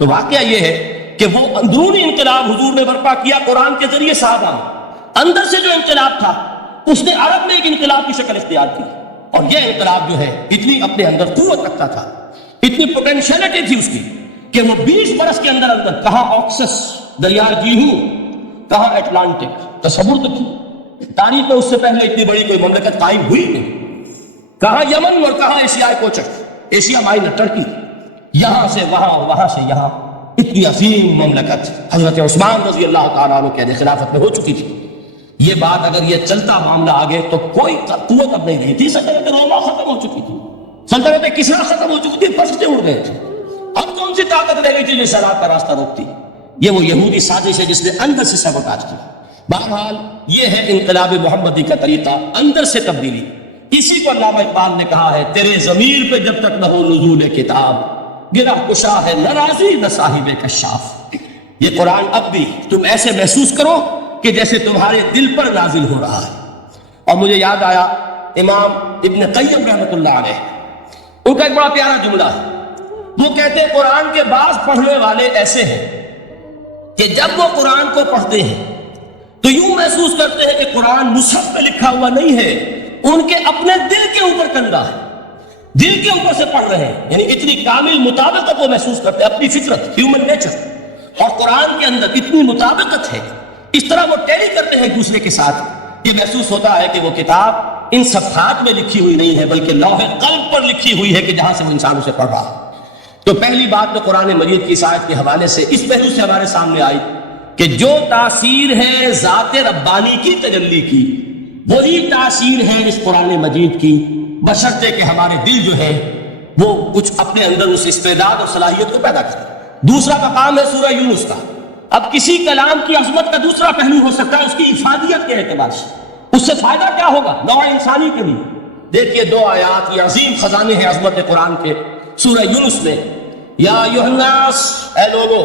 تو واقعہ یہ ہے کہ وہ اندرونی انقلاب حضور نے برپا کیا قرآن کے ذریعے صحابہ میں. اندر سے جو انقلاب تھا اس نے عرب میں ایک انقلاب کی شکل اختیار کی، اور یہ انقلاب جو ہے اتنی اپنے اندر قوت رکھتا تھا، اتنی پوٹینشیلٹی تھی اس کی کہ وہ 20 برس کے اندر اندر کہاں آکسس دریا جیہو، کہاں اٹلانٹک، تصور تو کی تاریخ میں اس سے پہلے اتنی بڑی کوئی مملکت قائم ہوئی نہیں، کہاں یمن اور کہاں ایشیائے کوچک، ایشیا مائنر ٹرکی، یہاں سے وہاں اور وہاں سے یہاں، اتنی عظیم مملکت حضرت عثمان رضی اللہ تعالیٰ عنہ کے خلافت میں ہو چکی تھی. یہ بات اگر یہ چلتا معاملہ آگے تو کوئی قوت اب نہیں رہی تھی. سلطنت روما ختم ہو چکی تھی، سلطنت کسریٰ ختم ہو چکی تھی، پرچتے اڑ گئے تھے. اب کون سی طاقت رہ گئی تھی جو سیلاب کا راستہ روکتی؟ یہ وہ یہودی سازش ہے جس نے اندر سے سبوٹاج کیا. بہرحال یہ ہے انقلاب محمدی کا طریقہ، اندر سے تبدیلی. اسی کو علامہ اقبال نے کہا ہے، تیرے ضمیر پہ جب تک نہ ہو نزول کتاب، گرہ کشا ہے نہ راضی نہ صاحب کشاف. یہ قرآن اب بھی تم ایسے محسوس کرو کہ جیسے تمہارے دل پر نازل ہو رہا ہے. اور مجھے یاد آیا امام ابن قیم رحمۃ اللہ علیہ، ان کا ایک بڑا پیارا جملہ ہے. وہ کہتے ہیں قرآن کے بعض پڑھنے والے ایسے ہیں کہ جب وہ قرآن کو پڑھتے ہیں تو یوں محسوس کرتے ہیں کہ قرآن مصحف پہ لکھا ہوا نہیں ہے، ان کے اپنے دل کے اوپر کندہ ہے، دل کے اوپر سے پڑھ رہے ہیں. یعنی اتنی کامل مطابقت وہ محسوس کرتے ہیں، اپنی فطرت، ہیومن نیچر اور قرآن کے اندر اتنی مطابقت ہے. اس طرح وہ ٹیلی کرتے ہیں ایک دوسرے کے ساتھ. یہ محسوس ہوتا ہے کہ وہ کتاب ان صفحات میں لکھی ہوئی نہیں ہے بلکہ لوح قلب پر لکھی ہوئی ہے کہ جہاں سے وہ انسان اسے پڑھ رہا ہے. تو پہلی بات تو قرآن مجید کی اس آیت کے حوالے سے اس پہلو سے ہمارے سامنے آئی کہ جو تاثیر ہے ذات ربانی کی تجلی کی، وہی تاثیر ہے اس قرآن مجید کی، بشرطے کہ ہمارے دل جو ہے وہ کچھ اپنے اندر اس استعداد اور صلاحیت کو پیدا کرے. دوسرا مقام ہے سورہ یونس کا. اب کسی کلام کی عظمت کا دوسرا پہلو ہو سکتا ہے اس کی افادیت کے اعتبار سے، اس سے فائدہ کیا ہوگا نوع انسانی کے لیے. دیکھیے 2 آیات، یہ عظیم خزانے ہیں عظمت قرآن کے. سورہ یونس میں یا ایھا الناس، اے لوگو،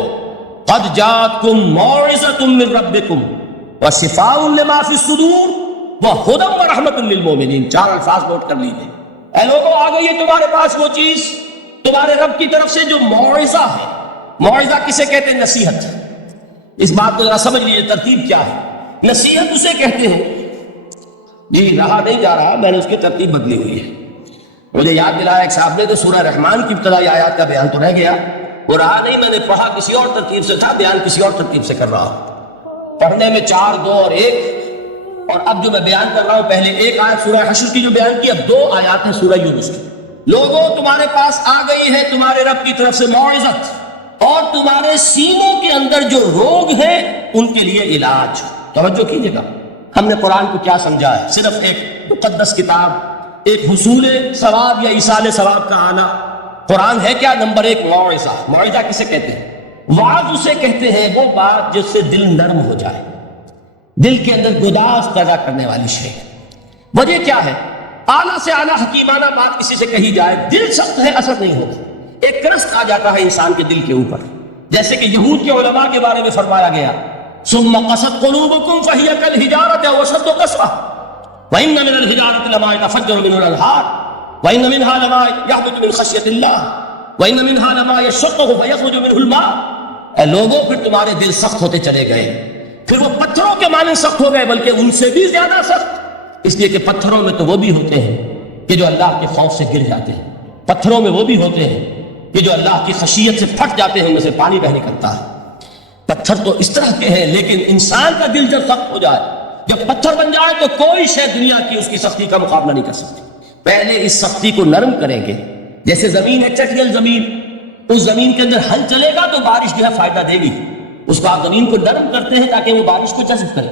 قد جاءتکم موعظۃ من ربکم وشفاء لما فی الصدور وہدی ورحمۃ للمؤمنین. 4 الفاظ نوٹ کر لیجیے. اے لوگو، آ گئی ہے تمہارے پاس وہ چیز تمہارے رب کی طرف سے جو موعظہ ہے. موعظہ کسے کہتے ہیں؟ نصیحت. اس بات کو ذرا سمجھ لیجیے ترتیب کیا ہے. نصیحت اسے کہتے ہیں، جی رہا نہیں جا رہا، میں نے اس کی ترتیب بدلی ہوئی ہے. مجھے یاد دلایا ایک صاحب نے تو سورہ رحمان کی ابتدائی آیات کا بیان تو رہ گیا، وہ رہا نہیں، میں نے پڑھا کسی اور ترتیب سے تھا، بیان کسی اور ترتیب سے کر رہا ہوں. پڑھنے میں 4، 2 اور 1، اور اب جو میں بیان کر رہا ہوں پہلے 1 آیت سورہ حشر کی جو بیان کی، اب 2 آیات ہیں سورہ یونس کی. لوگوں، تمہارے پاس آ گئی ہے تمہارے رب کی طرف سے موعظت، اور تمہارے سینوں کے اندر جو روگ ہیں ان کے لیے علاج. توجہ کیجیے گا، ہم نے قرآن کو کیا سمجھا ہے؟ صرف ایک مقدس کتاب، ایک حصول ثواب یا ایصال ثواب کا آنا. قرآن ہے کیا؟ نمبر 1 موعظہ. موعظہ کسے کہتے ہیں؟ وعظ اسے کہتے ہیں وہ بات جس سے دل نرم ہو جائے، دل کے اندر گداز پیدا کرنے والی شے. وجہ کیا ہے؟ اعلیٰ سے اعلیٰ حکیمانہ بات کسی سے کہی جائے، دل سخت ہے، اثر نہیں ہوتا، ایک کرست آ جاتا ہے انسان کے دل کے اوپر. جیسے کہ یہود کے علماء کے بارے میں فرمایا گیا، ثم قست قلوبکم فہی کالحجارۃ او اشد قسوۃ وان من الحجارۃ لما يتفجر منه الانہار وان منها لما يهبط من خشیۃ اللہ وان منها لما يشقق فيخرج منه الماء. اے لوگوں، پھر تمہارے دل سخت ہوتے چلے گئے، پھر وہ پتھروں کے مانند سخت ہو گئے، بلکہ ان سے بھی زیادہ سخت. اس لیے کہ پتھروں میں تو وہ بھی ہوتے ہیں کہ جو اللہ کے خوف سے گر جاتے ہیں، پتھروں میں وہ بھی ہوتے ہیں کہ جو اللہ کی خشیت سے پھٹ جاتے ہیں، ان میں سے پانی بہ نکلتا ہے. پتھر تو اس طرح کے ہیں، لیکن انسان کا دل جب سخت ہو جائے، جب پتھر بن جائے، تو کوئی شے دنیا کی اس کی سختی کا مقابلہ نہیں کر سکتی. پہلے اس سختی کو نرم کریں گے. جیسے زمین ہے، چٹیل زمین، اس زمین کے اندر ہل چلے گا تو بارش جو ہے فائدہ دے گی. اس کو آپ زمین کو نرم کرتے ہیں تاکہ وہ بارش کو جذب کرے،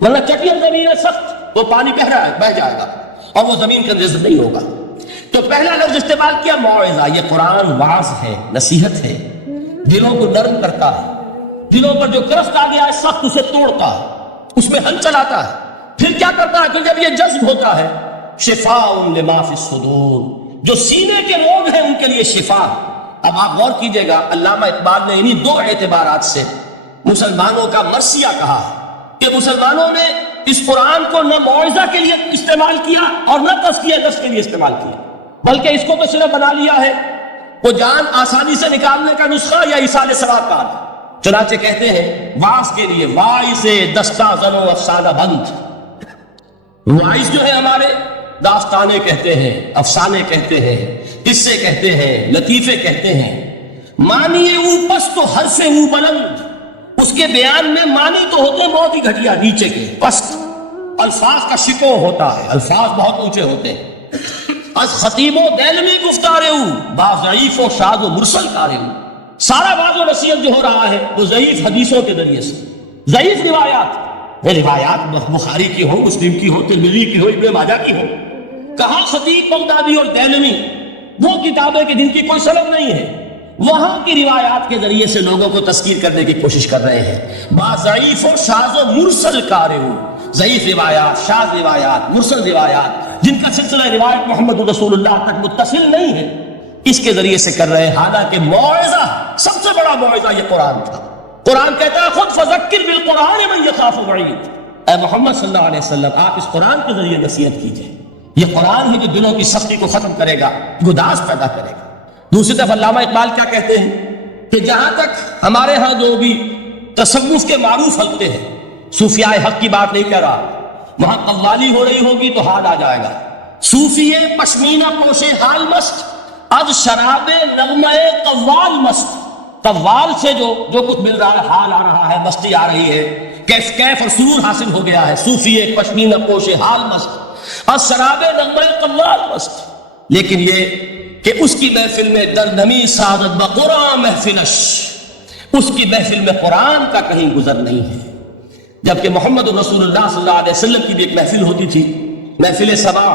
ورنہ چٹیل زمین ہے، سخت، وہ پانی بہ رہا ہے، بہ جائے گا اور وہ زمین کے اندر جذب نہیں ہوگا. تو پہلا لفظ استعمال کیا موعظہ. یہ قرآن واعظ ہے، نصیحت ہے، دلوں کو نرم کرتا ہے، دلوں پر جو کرست آ گیا ہے سخت اسے توڑتا ہے، اس میں ہل چلاتا ہے. پھر کیا کرتا ہے کہ جب یہ جذب ہوتا ہے، شفاء لما فی الصدور، جو سینے کے روگ ہیں ان کے لیے شفا. اب آپ غور کیجئے گا، علامہ اقبال نے انہی 2 اعتبارات سے مسلمانوں کا مرثیہ کہا کہ مسلمانوں نے اس قرآن کو نہ موعظہ کے لیے استعمال کیا اور نہ تزکیہ نفس کے لیے استعمال کیا، بلکہ اس کو تو صرف بنا لیا ہے وہ جان آسانی سے نکالنے کا نسخہ یا ایصال ثواب کا ہے؟ چنانچہ کہتے ہیں واعظ کے لیے واعظ دستہ زن و افسانہ بند، واعظ جو ہے ہمارے داستانے کہتے ہیں، افسانے کہتے ہیں، قصے کہتے ہیں، لطیفے کہتے ہیں، معنی او پست و حرف او بلند، اس کے بیان میں معنی تو ہوتے ہیں بہت ہی گھٹیا نیچے کے پست، الفاظ کا شکو ہوتا ہے، الفاظ بہت اونچے ہوتے ہیں۔ از خطیب و دیلمی گفتارے او با ضعیف و شاذ و مرسل کارے او، سارا واضح و نصیحت جو ہو رہا ہے وہ ضعیف حدیثوں کے ذریعے سے، ضعیف روایات بخاری کی ہو، مسلم کی ہو، ترمذی کی ہو، ابن ماجہ کی ہو۔ کہاں خطیب بغدادی اور دیلمی وہ کتابیں کہ جن کی کوئی سند نہیں ہے، وہاں کی روایات کے ذریعے سے لوگوں کو تذکیر کرنے کی کوشش کر رہے ہیں۔ با ضعیف و شاذ و مرسل کارے او، ضعیف روایات، شاذ روایات، مرسل روایات جن کا سلسلہ روایت محمد رسول اللہ تک متصل نہیں ہے، اس کے ذریعے سے کر رہے ہیں۔ حالانکہ موعظہ، سب سے بڑا موعظہ یہ قرآن تھا۔ قرآن کہتا ہے خود فذکر بالقرآن من یخاف وعید، اے محمد صلی اللہ علیہ وسلم آپ اس قرآن کے ذریعے نصیحت کیجئے۔ یہ قرآن ہے جو دلوں کی سختی کو ختم کرے گا، گداز پیدا کرے گا۔ دوسری طرف علامہ اقبال کیا کہتے ہیں کہ جہاں تک ہمارے ہاں جو بھی تصوف کے معروف حلقے ہیں، صوفیاء حق کی بات نہیں کہہ رہا، وہاں قوالی ہو رہی ہوگی تو ہاتھ آ جائے گا۔ صوفی پشمینہ پوش حال مست، از شراب نغمہ قوال مست، قوال سے جو کچھ مل رہا ہے، حال آ رہا ہے، مستی آ رہی ہے، کیف اور سرور حاصل ہو گیا ہے۔ صوفی پشمینہ پوش حال مست، از شراب نغمہ قوال مست، لیکن یہ کہ اس کی محفل میں درنمی سعادت بقرآن محفلش، اس کی محفل میں قرآن کا کہیں گزر نہیں ہے۔ جبکہ محمد رسول اللہ صلی اللہ علیہ وسلم کی بھی ایک محفل ہوتی تھی، محفل سماع۔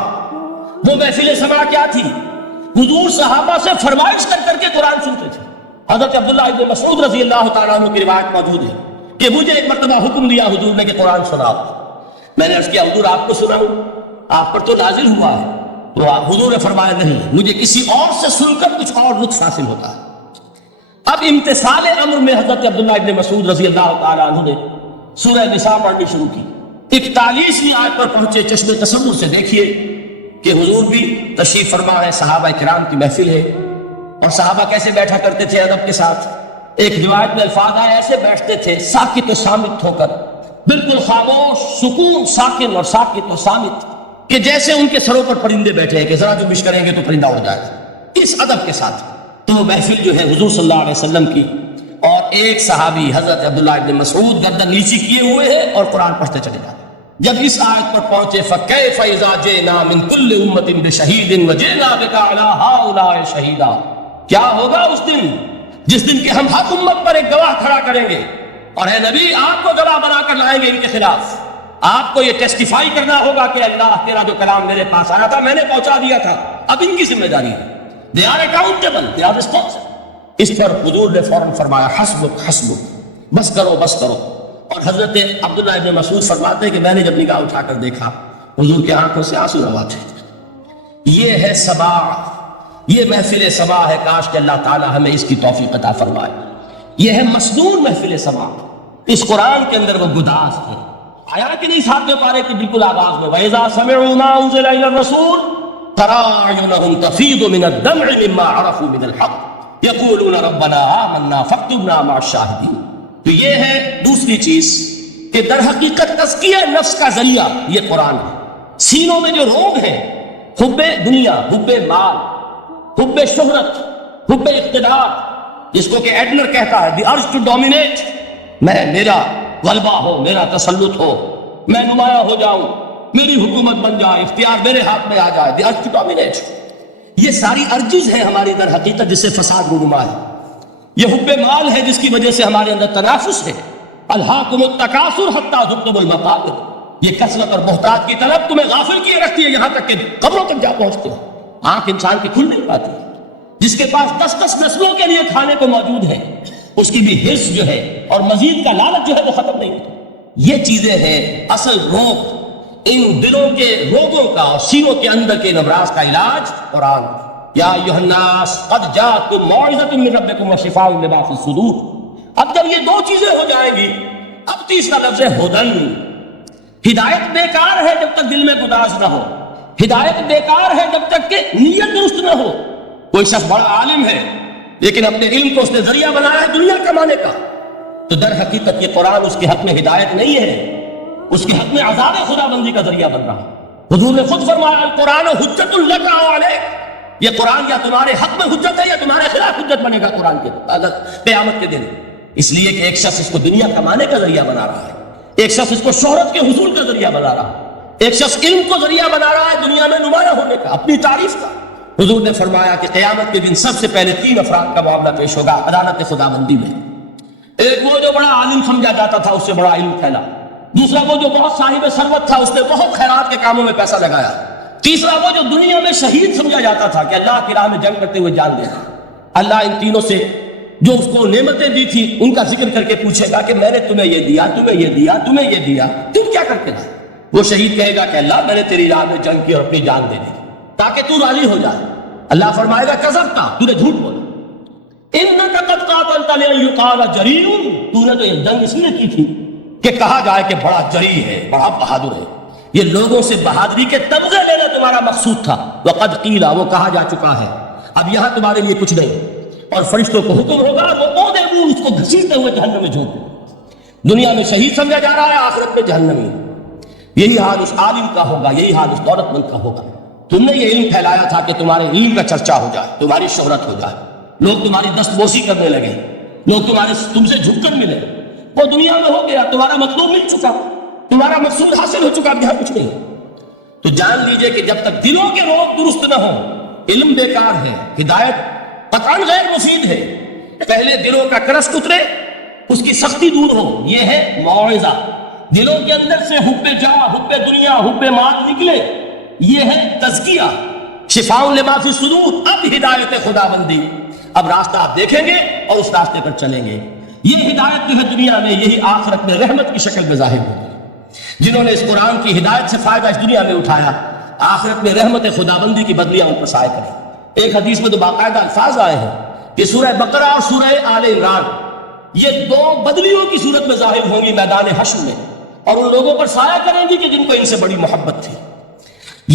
وہ محفل سماع کیا تھی؟ حضور صحابہ سے فرمائش کر کر کے قرآن سنتے تھے۔ حضرت عبداللہ ابن مسعود رضی اللہ تعالیٰ عنہ کی روایت موجود ہے کہ مجھے ایک مرتبہ حکم دیا حضور نے کہ قرآن سناؤ۔ میں نے عرض کیا حضور آپ کو سناؤں؟ آپ پر تو نازل ہوا ہے۔ تو حضور نے فرمایا نہیں، مجھے کسی اور سے سن کر کچھ اور لطف حاصل ہوتا ہے۔ اب امتثال امر میں حضرت عبداللہ ابن مسعود رضی اللہ تعالیٰ عنہ نے سورہ نساء پڑھنی شروع کی۔ 41ویں آیت پر پہنچے، چشم تصور سے دیکھیے کہ حضور بھی تشریف فرما ہے، صحابہ کرام کی محفل ہے، اور صحابہ کیسے بیٹھا کرتے تھے ادب کے ساتھ۔ ایک روایت میں الفاظ آئے ایسے بیٹھتے تھے ساکت و صامت ہو کر، بالکل خاموش، سکون، ساکن اور ساکت و صامت، کہ جیسے ان کے سروں پر پرندے بیٹھے ہیں کہ ذرا جو مش کریں گے تو پرندہ اڑ جائے گا، اس ادب کے ساتھ۔ تو وہ محفل جو ہے حضور صلی اللہ علیہ وسلم کی، اور ایک صحابی حضرت عبداللہ ابن مسعود گردن نیچی کیے ہوئے ہیں اور قرآن پڑھتے چلے جاتے ہیں۔ جب اس آیت پر پہنچے فَكَيْفَ إِذَا جِئْنَا مِن كُلِّ أُمَّةٍ بِشَهِيدٍ وَجِئْنَا بِكَ عَلَىٰ هَٰؤُلَاءِ شَهِيدًا، کیا ہوگا اس دن جس دن کہ ہم حق امت پر ایک گواہ کھڑا کریں گے، اور اے نبی آپ کو گواہ بنا کر لائیں گے ان کے خلاف۔ آپ کو یہ ٹیسٹیفائی کرنا ہوگا کہ اللہ تیرا جو کلام میرے پاس آیا تھا میں نے پہنچا دیا تھا، اب ان کی ذمہ داری ہے، they are accountable, they are responsible. اس پر حضور نے فوراً فرمایا حسبک حسبک، بس کرو بس کرو۔ اور حضرت عبداللہ ابن مسعود فرماتے ہیں کہ میں نے جب نگاہ اٹھا کر دیکھا حضور کے آنکھوں سے آنسو روا تھے۔ یہ ہے سماع، یہ محفل سماع ہے، کاش کہ اللہ تعالی ہمیں اس کی توفیق عطا فرمائے۔ یہ ہے مسنون محفل سماع، اس قرآن کے اندر وہ گداز ہے۔ آیا کہ نہیں ساتویں پارے کے بالکل آغاز میں وَإِذَا سَمِعُوا مَا أُنزِلَ إِلَى الرَّسُولِ تَرَىٰ أَعْيُنَهُمْ تَفِيضُ مِنَ الدَّمْعِ مِمَّا عَرَفُوا مِنَ الْحَقِّ يَقُولُونَ رَبَّنَا آمَنَّا فَاكْتُبْنَا مَعَ الشَّاهِدِينَ۔ تو یہ ہے دوسری چیز کہ در حقیقت تزکیہ نفس کا ذریعہ یہ قرآن ہے۔ سینوں میں جو روگ ہے، حب دنیا، حب مال، حب شہرت، حب اقتدار، جس کو کہ ایڈلر کہتا ہے دی ارج ٹو ڈومینیٹ، میرا غلبہ ہو، میرا تسلط ہو، میں نمایاں ہو جاؤں، میری حکومت بن جائے، اختیار میرے ہاتھ میں آ جائے، دی ارج ٹو ڈومینیٹ، یہ ساری ارجز ہیں ہماری در حقیقت جس سے فساد رونما ہے۔ یہ حب مال ہے جس کی وجہ سے ہمارے اندر تنافس ہے، الہاکم التکاثر حتی زرتم المقابر، یہ کثرت اور محتاج کی طرف تمہیں غافل کیے رکھتی ہے، یہاں تک کہ قبروں تک جا پہنچتے ہو، آنکھ انسان کی کھل نہیں پاتی۔ جس کے پاس 10 نسلوں کے لیے کھانے کو موجود ہے، اس کی بھی حرص جو ہے اور مزید کا لالچ جو ہے وہ ختم نہیں ہوتی۔ یہ چیزیں ہیں اصل روگ، ان دلوں کے روگوں کا اور سینوں کے اندر کے امراض کا علاج قرآن۔ یا ایھا الناس قد جاءتکم موعظۃ من ربکم وشفاء لما فی الصدور۔ اب جب یہ دو چیزیں ہو جائیں گی، اب تیسرا لفظ ہے ہدن۔ ہدایت بیکار ہے جب تک دل میں گداز نہ ہو، ہدایت بیکار ہے جب تک کہ نیت درست نہ ہو۔ کوئی شخص بڑا عالم ہے لیکن اپنے علم کو اس نے ذریعہ بنایا ہے دنیا کمانے کا. تو در حقیقت یہ قرآن اس کے حق میں ہدایت نہیں ہے، اس کے حق میں عذاب خدا بندی کا ذریعہ بن رہا ہے. حضور نے خود فرمایا القرآن حجت لک او علیک، یہ قرآن یا تمہارے حق میں حجت ہے یا تمہارے خلاف حجت بنے گا قرآن کے قیامت کے دن. اس لیے کہ ایک شخص اس کو دنیا کمانے کا ذریعہ بنا رہا ہے، ایک شخص اس کو شہرت کے حصول کا ذریعہ بنا رہا ہے، ایک شخص علم کو ذریعہ بنا رہا ہے دنیا میں نمایاں ہونے کا، اپنی تعریف کا. حضور نے فرمایا کہ قیامت کے دن سب سے پہلے 3 افراد کا معاملہ پیش ہوگا عدالت خدا بندی میں. ایک وہ جو بڑا عالم سمجھا جاتا تھا، اس سے بڑا علم پھیلا. دوسرا وہ جو بہت صاحب ثروت تھا، اس نے بہت خیرات کے کاموں میں پیسہ لگایا. تیسرا وہ جو دنیا میں شہید سمجھا جاتا تھا کہ اللہ کی راہ میں جنگ کرتے ہوئے جان دیا. اللہ ان تینوں سے جو اس کو نعمتیں دی تھی ان کا ذکر کر کے پوچھے گا کہ میں نے تمہیں یہ دیا، تمہیں یہ دیا، تمہیں یہ دیا، تم کیا کرتے لائے؟ وہ شہید کہے گا کہ اللہ میں نے تیری راہ میں جنگ کی اور اپنی جان دے دی تاکہ تو راضی ہو جائے. اللہ فرمائے گا کذبت، تو نے جھوٹ بولا. انک قد قاتلت لیقال جریء، تو نے تو یہ جنگ اس لیے کی تھی کہ کہا جائے کہ بڑا جری ہے، بڑا بہادر ہے. یہ لوگوں سے بہادری کے تمغے لینا تمہارا مقصود تھا. وقد قیل، وہ کہا جا چکا ہے، اب یہاں تمہارے لیے کچھ نہیں. اور فرشتوں کو حکم ہوگا وہ اودے منہ اس کو گھسیٹتے ہوئے جہنم میں جھونک دیں. دنیا میں شہید سمجھا جا رہا ہے، آخرت میں جہنمی. یہی حال اس عالم کا ہوگا، یہی حال اس دولت مند کا ہوگا. تم نے یہ علم پھیلایا تھا کہ تمہارے علم کا چرچا ہو جائے، تمہاری شہرت ہو جائے، لوگ تمہاری دست بوسی کرنے لگے، لوگ تم سے جھک کر ملے. وہ دنیا میں ہو گیا، تمہارا مطلوب مل چکا، تمہارا مقصود حاصل ہو چکا، اب یہاں کچھ نہیں. تو جان لیجئے کہ جب تک دلوں کے روگ درست نہ ہوں، علم بیکار ہے، ہدایت قطعاً غیر مفید ہے. پہلے دلوں کا کرس اترے، اس کی سختی دور ہو، یہ ہے موعظہ. دلوں کے اندر سے حب جاہ، حب دنیا، حب مال نکلے، یہ ہے تزکیہ. شفاء لما فی الصدور، اب ہدایت خدا بندی. اب راستہ آپ دیکھیں گے اور اس راستے پر چلیں گے. یہ ہدایت جو ہے دنیا میں، یہی آخرت میں رحمت کی شکل میں ظاہر ہوگی. جنہوں نے اس قرآن کی ہدایت سے فائدہ اس دنیا میں اٹھایا، آخرت میں رحمت خدا بندی کی بدلیاں ان پر سایہ کریں. ایک حدیث میں تو باقاعدہ الفاظ آئے ہیں کہ سورہ بقرہ اور سورہ آل عمران یہ 2 بدلیوں کی صورت میں ظاہر ہوں گی میدان حشر میں، اور ان لوگوں پر سایہ کریں گی کہ جن کو ان سے بڑی محبت تھی.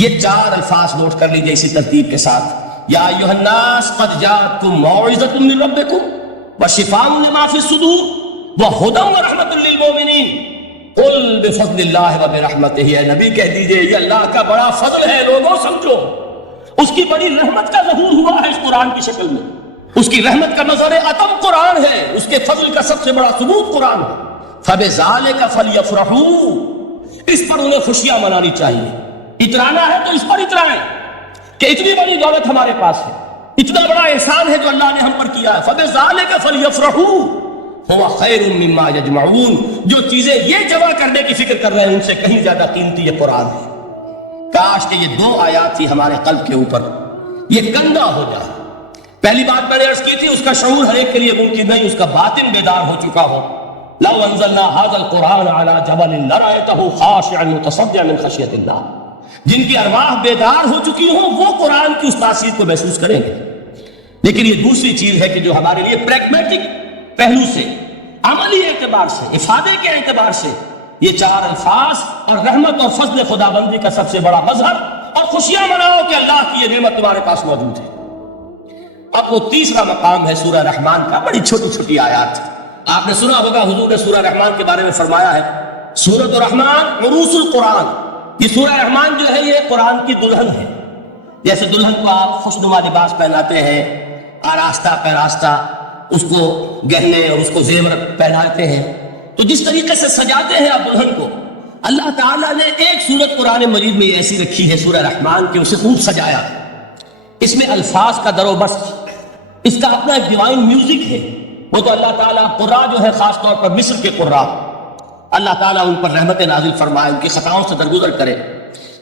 یہ 4 الفاظ نوٹ کر لیجئے اسی ترتیب کے ساتھ. یا ایھا الناس قد جاءتکم موعظۃ من ربکم وشفاء لما فی الصدور وہدی ورحمۃ للمؤمنین قل بفضل اللہ وبرحمتہ. اے نبی کہہ دیجئے یہ اللہ کا بڑا فضل ہے، لوگوں سمجھو. اس کی بڑی رحمت کا ظہور ہوا ہے اس قرآن کی شکل میں. اس کی رحمت کا نظر عطم قرآن ہے، اس کے فضل کا سب سے بڑا ثبوت قرآن ہے. فبذلک فلیفرحوا، اس پر انہیں خوشیاں منانی چاہیے. اترانا ہے تو اس پر اترائیں کہ اتنی بڑی دولت ہمارے پاس ہے، اتنا بڑا احسان ہے جو اللہ نے ہم پر کیا ہے. فبذلک فلیفرحوا هو خیر مما یجمعون، جو چیزیں یہ جمع کرنے کی فکر کر رہے ہیں ان سے کہیں زیادہ قیمتی یہ قرآن ہے. کاش کہ یہ 2 آیات تھی ہمارے قلب کے اوپر، یہ گندا ہو جائے. پہلی بات میں نے عرض کی تھی، اس کا شعور ہر ایک کے لیے ممکن نہیں، اس کا باطن بیدار ہو چکا ہو. لو انزلنا هذا القرآن على جبل لرأيته خاشعا متصدعا من خشية اللہ. جن کی ارواح بیدار ہو چکی ہوں وہ قرآن کی اس تاثیر کو محسوس کریں گے. لیکن یہ دوسری چیز ہے کہ جو ہمارے لیے پریگمیٹک پہلو سے، عملی اعتبار سے، افادے کے اعتبار سے یہ 4 الفاظ اور رحمت اور فضل خدا بندی کا سب سے بڑا مظہر، اور خوشیاں مناؤ کہ اللہ کی یہ نعمت تمہارے پاس موجود ہے. اب وہ تیسرا مقام ہے سورہ رحمان کا، بڑی چھوٹی چھوٹی آیات. آپ نے سنا ہوگا حضور نے سورہ رحمان کے بارے میں فرمایا ہے سورۃ الرحمان عروس القرآن. یہ سورہ رحمان جو ہے یہ قرآن کی دلہن ہے. جیسے دلہن کو آپ خوشنما لباس پہناتے ہیں، آراستہ پیراستہ، اس کو گہنے اور اس کو زیور پہناتے ہیں، تو جس طریقے سے سجاتے ہیں آپ دلہن کو، اللہ تعالیٰ نے ایک سورت قرآن مجید میں ایسی رکھی ہے سورہ رحمان کہ اسے خوب سجایا. اس میں الفاظ کا در و بست، اس کا اپنا ایک ڈیوائن میوزک ہے. وہ تو اللہ تعالیٰ قراء جو ہے خاص طور پر مصر کے قراء، اللہ تعالیٰ ان پر رحمت نازل فرمائے، ان کی خطاؤں سے درگزر کرے.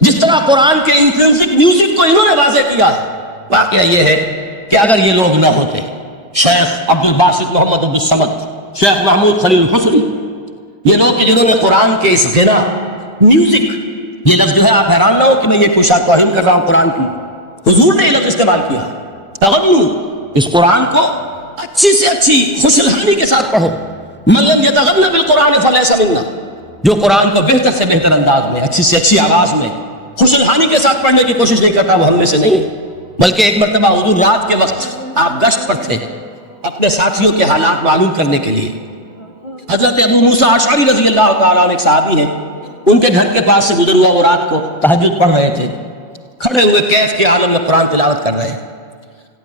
جس طرح قرآن کے انٹرنسک میوزک کو انہوں نے واضح کیا. واقعہ یہ ہے کہ اگر یہ لوگ نہ ہوتے، شیخ عبد الباسط محمد عبد الصمد، شیخ محمود خلیل الحسنی، یہ لوگ کہ جنہوں نے قرآن کے اس غنا، میوزک، یہ لفظ جو ہے آپ حیران نہ ہو کہ میں یہ کوئی شاید توہین کر رہا ہوں قرآن کی، حضور نے یہ لفظ استعمال کیا، تغنو، اس قرآن کو اچھی سے اچھی خوش الحانی کے ساتھ پڑھو. من لم یتغن بالقرآن فلیس منا، جو قرآن کو بہتر سے بہتر انداز میں، اچھی سے اچھی آواز میں، خوش الحانی کے ساتھ پڑھنے کی کوشش نہیں کرتا وہ ہم میں سے نہیں. بلکہ ایک مرتبہ حضور رات کے وقت آپ گشت پر تھے، اپنے ساتھیوں کے حالات معلوم کرنے کے لیے۔ حضرت ابو موسیٰ اشعری رضی اللہ تعالیٰ عنہ ایک صحابی ہیں، ان کے گھر کے پاس سے گزر ہوا، وہ رات کو تہجد پڑھ رہے تھے، کھڑے ہوئے کیف کے عالم میں قرآن تلاوت کر رہے ہیں۔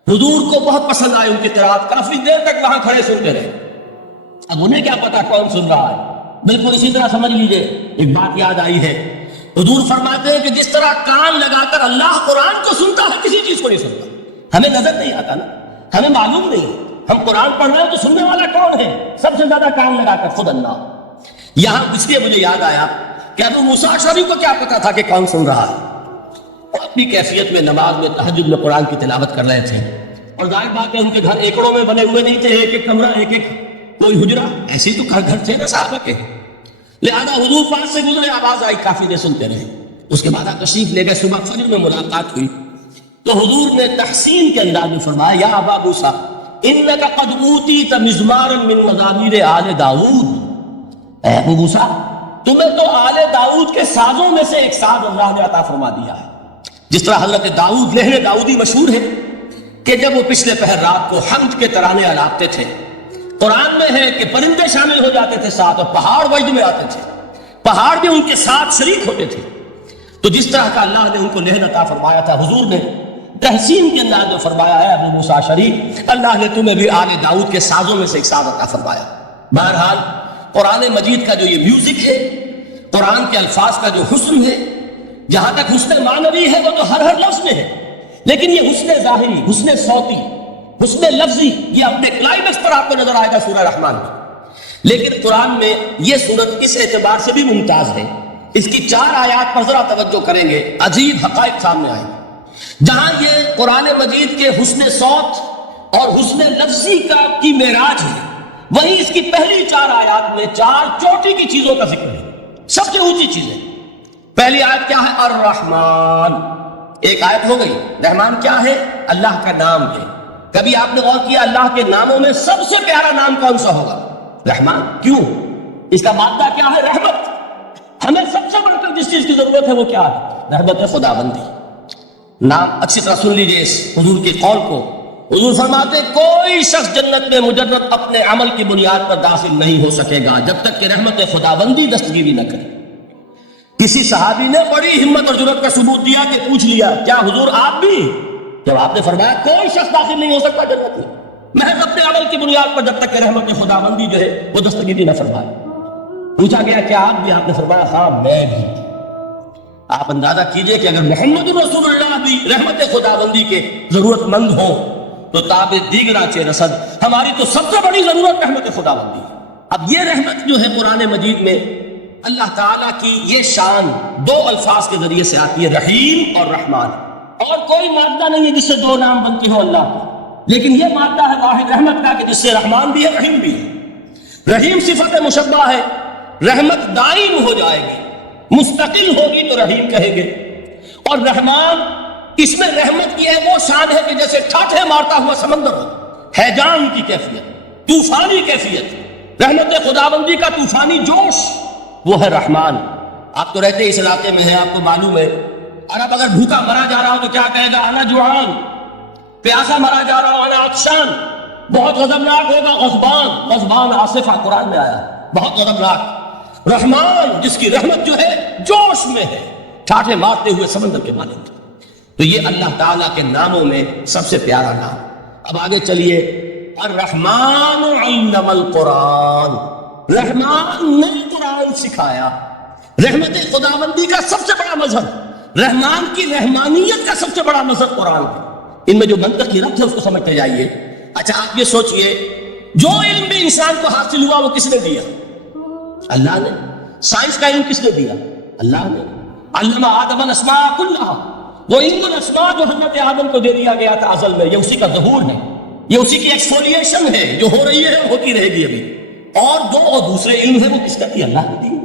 حضور کو بہت پسند آئی ان کی قرات، کافی دیر تک وہاں کھڑے سنتے رہے۔ اب انہیں کیا پتا کون سن رہا ہے، بالکل اسی طرح سمجھ لیجئے ایک بات یاد آئی ہے۔ حضور فرماتے ہیں کہ جس طرح کان لگا کر اللہ قرآن کو سنتا ہے، کسی چیز کو نہیں سنتا، ہمیں نظر نہیں آتا نا، ہمیں معلوم نہیں، ہم قرآن پڑھ رہے ہیں تو سننے والا کون ہے؟ سب سے زیادہ کان لگا کر خود اللہ۔ یہاں اس لیے مجھے یاد آیا کہ ابو موسیٰ اشعری کو کیا پتا تھا کہ کون سن رہا ہے، اور اپنی کیفیت میں نماز میں تہجد میں قرآن کی تلاوت کر رہے تھے۔ اور ظاہر بات ہے ان کے گھر ایکڑوں میں بنے ہوئے نہیں تھے، ایک ایک کمرہ، ایک ایک کوئی حجرہ، ایسے تو گھر تھے نا صحابہ کے، لہذا حضور پاس سے گزرے، آواز آئی، کافی دیر سنتے رہے۔ اس کے بعد آپ تشریف لے گئے، صبح فجر میں ملاقات ہوئی تو حضور نے تحسین کے انداز میں فرمایا، یا ابا موسیٰ انک قد اوتیت مزمارا من مزامیر آل داؤد، اے ابو موسیٰ تمہیں تو آل داؤد کے سازوں میں سے ایک ساز اللہ نے عطا فرما دیا ہے۔ جس طرح حضرت داؤد، لہن داؤدی مشہور ہے کہ جب وہ پچھلے پہر رات کو حمد کے ترانے الاپتے تھے، قرآن میں ہے کہ پرندے شامل ہو جاتے تھے ساتھ، اور پہاڑ وجد میں آتے تھے، پہاڑ بھی ان کے ساتھ شریک ہوتے تھے۔ تو جس طرح کا اللہ نے ان کو لہن عطا فرمایا تھا، حضور نے تحسین کے انداز میں فرمایا ہے، ابو موسیٰ اشعری اللہ نے تمہیں بھی آل داؤد کے سازوں میں سے ایک ساز عطا فرمایا۔ بہرحال قرآن مجید کا جو یہ میوزک ہے، قرآن کے الفاظ کا جو حسن ہے، جہاں تک حسن معنوی ہے وہ تو ہر لفظ میں ہے، لیکن یہ حسن ظاہری، حسن صوتی، حسن لفظی، یہ اپنے کلائمیکس پر آپ کو نظر آئے گا سورہ رحمان میں۔ لیکن قرآن میں یہ سورت اس اعتبار سے بھی ممتاز ہے، اس کی 4 آیات پر ذرا توجہ کریں گے، عجیب حقائق سامنے آئیں گے۔ جہاں یہ قرآن مجید کے حسن صوت اور حسن لفظی کی معراج ہے، وہیں اس کی پہلی 4 آیات میں 4 چوٹی کی چیزوں کا ذکر ہے، سب سے اونچی چیزیں۔ پہلی آیت کیا ہے؟ الرحمن، ایک آیت ہو گئی۔ رحمان کیا ہے؟ اللہ کا نام ہے۔ کبھی آپ نے غور کیا اللہ کے ناموں میں سب سے پیارا نام کون سا ہوگا؟ رحمان۔ کیوں؟ اس کا مادہ کیا ہے؟ رحمت۔ ہمیں سب سے بڑھ کر جس چیز کی ضرورت ہے وہ کیا ہے؟ رحمت خداوندی۔ نام اچھی طرح سن لیجیے اس حضور کی قول کو۔ حضور فرماتے کوئی شخص جنت میں مجرد اپنے عمل کی بنیاد پر داخل نہیں ہو سکے گا جب تک کہ رحمت خداوندی دستگیری نہ کرے۔ کسی صحابی نے بڑی ہمت اور جرأت کا ثبوت دیا کہ پوچھ لیا، کیا حضور آپ بھی؟ جب آپ نے فرمایا کوئی شخص داخل نہیں ہو سکتا جنت میں محض اپنے عمل کی بنیاد پر جب تک کہ رحمت خداوندی جو ہے وہ دستگیری نہ فرمائے۔ پوچھا گیا کیا آپ بھی؟ آپ نے فرمایا ہاں میں بھی۔ آپ اندازہ کیجئے کہ اگر محمد رسول اللہ بھی رحمت خداوندی کے ضرورت مند ہوں تو تاب دیگرہ چہ رسد، ہماری تو سب سے بڑی ضرورت رحمت خداوندی ہے۔ اب یہ رحمت جو ہے قرآن مجید میں اللہ تعالیٰ کی یہ شان 2 الفاظ کے ذریعے سے آتی ہے، رحیم اور رحمان۔ اور کوئی مادہ نہیں ہے جس سے 2 نام بنتی ہو اللہ کا، لیکن یہ مادہ ہے واحد رحمت کا کہ جس سے رحمان بھی ہے رحیم بھی ہے۔ رحیم صفت مشبہ ہے، رحمت دائم ہو جائے گی، مستقل ہوگی تو رحیم کہیں گے، اور رحمان اس میں رحمت کی ہے وہ شان ہے کہ جیسے ٹھاٹھے مارتا ہوا سمندر ہو، ہیجان کی کیفیت، طوفانی کیفیت، رحمت خداوندی کا طوفانی جوش، وہ ہے رحمان۔ آپ تو رہتے اس علاقے میں ہیں، آپ کو معلوم ہے عرب اگر بھوکا مرا جا رہا ہو تو کیا کہے گا؟ انا جوعان۔ پیاسا مرا جا رہا ہو انا عطشان۔ بہت غضبناک ہوگا غضبان، غضبان آصفہ قرآن میں آیا، بہت غضبناک۔ رحمان جس کی رحمت جو ہے جوش میں ہے، ٹھاٹھے مارتے ہوئے سمندر کے مالک۔ تو یہ اللہ تعالیٰ کے ناموں میں سب سے پیارا نام۔ اب آگے چلیے، الرحمن علم القرآن، رحمان نے قرآن سکھایا۔ رحمت خداوندی کا سب سے بڑا مظہر، رحمان کی رحمانیت کا سب سے بڑا مظہر قرآن ہے۔ ان میں جو منطقی ربط ہے اس کو سمجھتے جائیے۔ اچھا آپ یہ سوچئے، جو علم بھی انسان کو حاصل ہوا وہ کس نے دیا؟ اللہ نے۔ سائنس کا علم کس نے دیا؟ اللہ نے۔ علم آدم الاسماء کلھا، وہ علم الاسماء جو حضرت آدم کو دے دیا گیا تھا ازل میں، یہ اسی کا ظہور ہے، یہ اسی کی ایکسفولیشن ہے جو ہو رہی ہے اور ہوتی رہے گی ابھی۔ اور جو دوسرے علم ہے وہ کس کا دیا؟ اللہ نے دی۔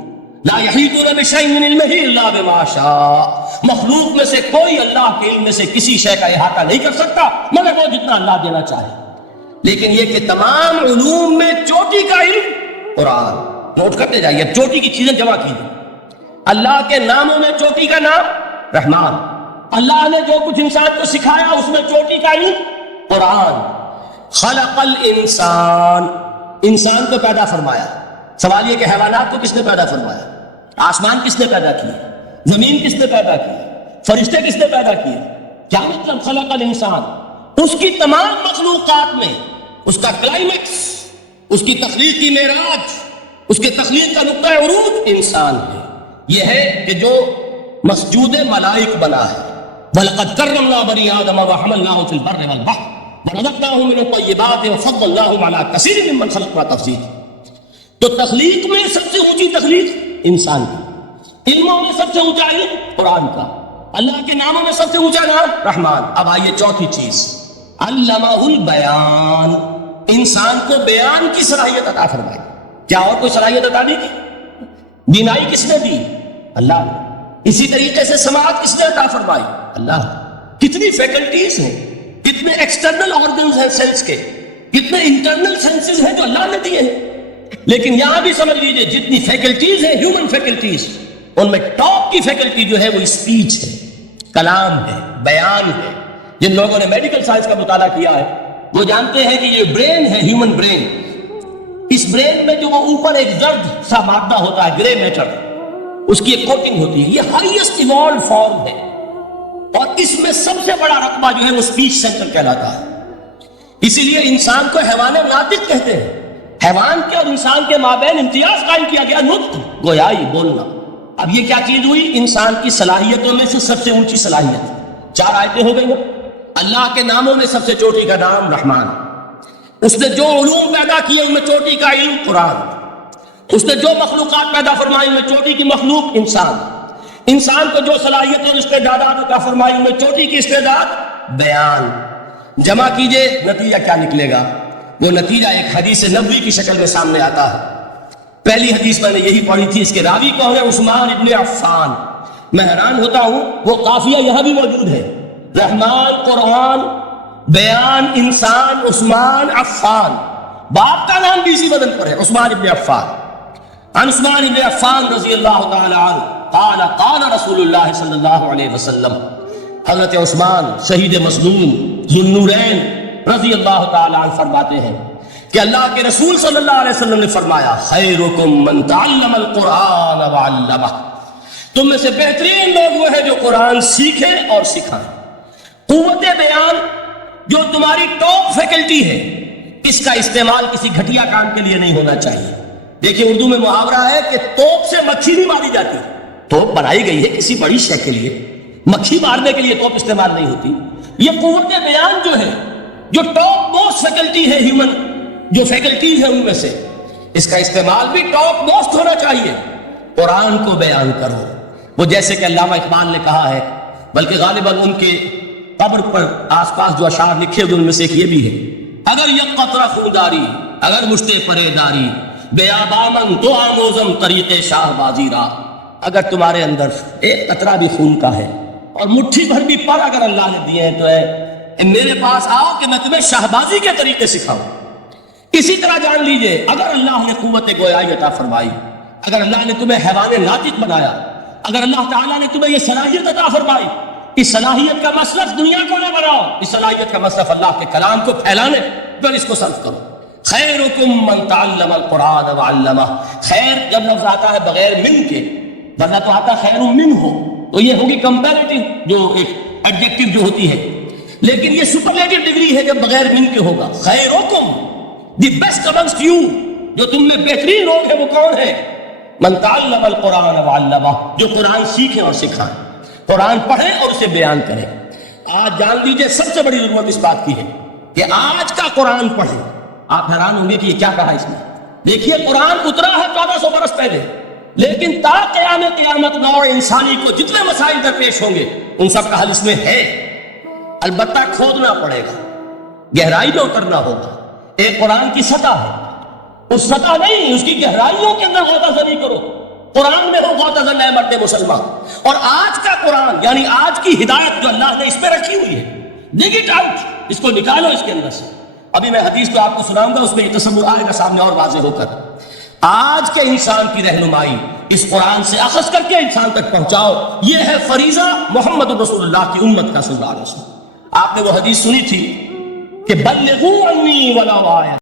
لا یحیطون بشیء من علمہ الا بما شاء، مخلوق میں سے کوئی اللہ کے علم میں سے کسی شے کا احاطہ نہیں کر سکتا مگر وہ جتنا اللہ دینا چاہے۔ لیکن یہ کہ تمام علوم میں چوٹی کا علم قرآن، نوٹ کرتے جائیے، چوٹی کی چیزیں جمع کیجیے۔ اللہ کے ناموں میں چوٹی کا نام رحمان، اللہ نے جو کچھ انسان کو سکھایا اس میں چوٹی کا علم قرآن۔ خلق الانسان، انسان کو پیدا فرمایا. سوال یہ کہ حیوانات کو کس نے پیدا فرمایا؟ آسمان کس نے پیدا کیا؟ زمین کس نے پیدا کی؟ فرشتے کس نے پیدا کیے؟ کیا مطلب خلق الانسان؟ اس کی تمام مخلوقات میں اس کا کلائمیکس، اس کی تخلیق کی معراج، اس کے تخلیق کا نقطہ عروج انسان ہے. یہ ہے کہ جو مسجود ملائک بنا ہے. وَلَقَدْ كَرَّمْنَا بَنِي آدَمَ وَحَمَلْنَاهُمْ فِي الْبَرِّ وَالْبَحْرِ وَرَزَقْنَاهُمْ مِنَ الطَّيِّبَاتِ وَفَضَّلْنَاهُمْ عَلَى كَثِيرٍ مِّمَّنْ خَلَقْنَا تَفْضِيلًا. تو تخلیق میں سب سے اونچی تخلیق انسان کی، علموں میں سب سے اونچا علم قرآن کا، اللہ کے ناموں میں سب سے اونچا نام رحمان. اب آئیے چوتھی چیز، علمہ البیان، انسان کو بیان کی صلاحیت عطا فرمائی. کیا اور کوئی صلاحیت عطا نہیں کی؟ بینائی کس نے دی؟ اللہ نے. اسی طریقے سے سماعت کس نے عطا فرمائی؟ اللہ. کتنی فیکلٹیز ہیں، کتنے ایکسٹرنل آرگنز ہیں سینس کے، کتنے انٹرنل سینسز ہیں جو اللہ نے دیے ہیں. لیکن یہاں بھی سمجھ لیجئے جتنی فیکلٹیز ہیں ہیومن فیکلٹیز، ان میں ٹاپ کی فیکلٹی جو ہے وہ اسپیچ ہے، کلام ہے، بیان ہے. جن لوگوں نے میڈیکل سائنس کا مطالعہ کیا ہے وہ جانتے ہیں کہ یہ برین ہے، ہیومن برین. اس برین میں جو وہ اوپر ایک زرد سا مادہ ہوتا ہے، گرے میٹر، اس کی ایک کوٹنگ ہوتی ہے. یہ ہائیسٹ ایوالوڈ فارم ہے اور اس میں سب سے بڑا رقبہ جو ہے وہ اسپیچ سینٹر کہلاتا ہے. اسی لیے انسان کو حیوان ناطق کہتے ہیں. حیوان کے اور انسان کے مابین امتیاز قائم کیا گیا، نطق، گویائی، بولنا. اب یہ کیا چیز ہوئی؟ انسان کی صلاحیتوں میں سے سب سے اونچی صلاحیت. 4 آیتیں ہو گئی نا. اللہ کے ناموں میں سب سے چوٹی کا نام رحمان. اس نے جو علوم پیدا کیے ان میں چوٹی کا علم قرآن. اس نے جو مخلوقات پیدا فرمائی ان میں چوٹی کی مخلوق انسان. انسان کو جو صلاحیت اور استعدادات عطا فرمائی ان میں چوٹی کی استعداد بیان. جمع کیجئے نتیجہ کیا نکلے گا؟ وہ نتیجہ ایک حدیث نبوی کی شکل میں سامنے آتا ہے. پہلی حدیث میں نے یہی پڑھی تھی، اس کے راوی کون ہے؟ عثمان ابن عفان. میں حیران ہوتا ہوں وہ قافیہ یہاں بھی موجود ہے، رحمان، قرآن، بیان، انسان، عثمان، عفان. باپ کا نام بھی اسی وزن پر ہے، عثمان ابن عفان. عن عثمان ابن عفان رضی اللہ تعالی عنہ قال قال رسول اللہ صلی اللہ علیہ وسلم. حضرت عثمان شہید مظلوم ذو النورین رضی اللہ تعالی عنہ فرماتے ہیں کہ اللہ کے رسول صلی اللہ علیہ وسلم نے فرمایا خیرکم من تعلم القرآن وعلمہ. تم میں سے بہترین لوگ وہ ہیں جو قرآن سیکھیں اور سکھائیں. قوت بیان جو تمہاری ٹاپ فیکلٹی ہے، اس کا استعمال کسی گھٹیا کام کے لیے نہیں ہونا چاہیے. دیکھیں اردو میں محاورہ ہے کہ توپ سے مکھی نہیں ماری جاتی. توپ بنائی گئی ہے کسی بڑی شے کے لیے، مکھی مارنے کے لیے توپ استعمال نہیں ہوتی. یہ قوت بیان جو ہے، جو ٹاپ موسٹ فیکلٹی ہے ہیومن جو فیکلٹیز ہیں ان میں سے، اس کا استعمال بھی ٹاپ موسٹ ہونا چاہیے. قرآن کو بیان کرو. وہ جیسے کہ علامہ اقبال نے کہا ہے، بلکہ غالباً ان کے قبر پر آس پاس جو اشعار لکھے ہوئے ان میں سے ایک یہ بھی ہے، اگر یک قطرہ خوداری اگر مشتے پرے داری بیابامن تو آموزم طریق شاہ بازی را. اگر تمہارے اندر ایک قطرہ بھی خون کا ہے اور مٹھی بھر بھی پر اگر اللہ نے دیے ہیں تو ہے میرے پاس آؤ کہ میں تمہیں شاہبازی کے طریقے سکھاؤں. اسی طرح جان لیجئے اگر اللہ نے قوت گویائی عطا فرمائی، اگر اللہ نے تمہیں حیوان ناطق بنایا، اگر اللہ تعالیٰ نے تمہیں یہ صلاحیت عطا فرمائی، اس صلاحیت کا مصرف دنیا کو نہ بناؤ، اس صلاحیت کا مصرف اللہ کے کلام کو پھیلانے پر اس کو صرف کرو. خیرکم من تعلم القرآن وعلمہ. خیر جب لفظ آتا ہے بغیر من کے، ورنہ تو آتا خیر من ہو تو یہ ہوگی کمپیریٹو جو ایک ایڈجیکٹو جو ہوتی ہے، لیکن یہ سپرلیٹو ڈگری ہے جب بغیر من کے ہوگا. خیرکم دی بیسٹ امنگسٹ یو، جو تم میں بہترین لوگ ہیں وہ کون ہے؟ من تعلم القرآن وعلمہ، جو قرآن سیکھیں اور سکھائیں، قرآن پڑھیں اور اسے بیان کریں. آج جان لیجئے سب سے بڑی ضرورت اس بات کی ہے کہ آج کا قرآن پڑھیں. آپ حیران ہوں گے کہ یہ کیا کہا اس میں. دیکھیے قرآن اترا ہے 1400 برس پہلے، لیکن تا قیامت نوع انسانی کو جتنے مسائل درپیش ہوں گے ان سب کا حل اس میں ہے. البتہ کھودنا پڑے گا، گہرائی میں اترنا ہوگا. ایک قرآن کی سطح ہے، اس سطح نہیں، اس کی گہرائیوں کے اندر غوطہ زنی کرو. قرآن میں ہو غوطہ زن اے مرد مسلمان. اور آج کا قرآن یعنی آج کی ہدایت جو اللہ نے اس پہ رکھی ہوئی ہے، ڈگ اٹ آؤٹ، اس کو نکالو اس کے اندر سے. ابھی میں حدیث تو آپ کو سناؤں گا، اس میں یہ تصور آئے گا سامنے اور واضح ہو کر. آج کے انسان کی رہنمائی اس قرآن سے اخذ کر کے انسان تک پہنچاؤ. یہ ہے فریضہ محمد رسول اللہ کی امت کا صلی اللہ علیہ وسلم. آپ نے وہ حدیث سنی تھی کہ بلغوا عنی ولو آیا،